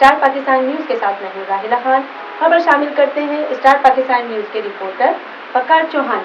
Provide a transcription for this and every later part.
Star Pakistan news के साथ मैं हूँ राहिला खान। खबर शामिल करते हैं स्टार पाकिस्तान न्यूज के रिपोर्टर वकार चौहान।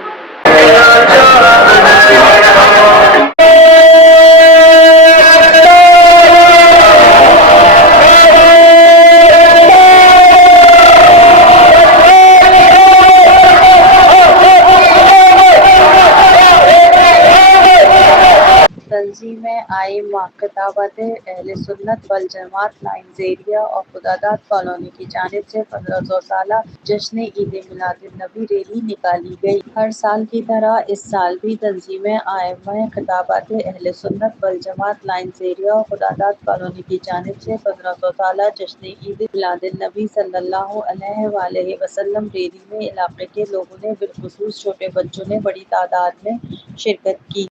तंजीमें आए माकताबत अहले सुन्नत वल जमात लाइन्स एरिया और खुदादाद कॉलोनी की जानिब से 1500 साला जश्न ईद मिलादुन्नबी रैली निकाली गई। हर साल की तरह इस साल भी तंजीमें आए खिताबत अहले सुन्नत वल जमात लाइन्स एरिया और खुदादाद कॉलोनी की जानिब से 1500 साला जश्न ईद मिलादुन्नबी सल्लल्लाहु अलैहि वसल्लम रैली में इलाके के लोगों ने बिलखुसूस छोटे बच्चों ने बड़ी तादाद में शिरकत की।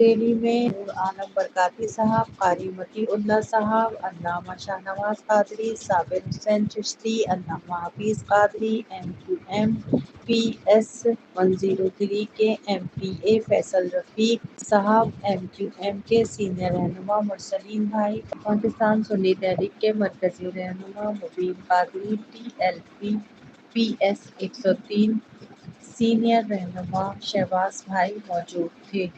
रैली में नूर आलम बरकाती साहब, कारी मती उल्लाह साहब, अल्लामा शाहनवाज कादरी, साबिर हुसैन चिश्ती, अल्लामा हफीज कादरी, MQM PS 103 के MPA फैसल रफीक साहब, MQM के सीनियर रहनुमा मुरसलीन भाई, पाकिस्तान सुन्नी तहरीक के मरकजी रहनुमा मुबीन कादरी, TLP PS 103 सीनियर रहनुमा शहबाज भाई मौजूद थे।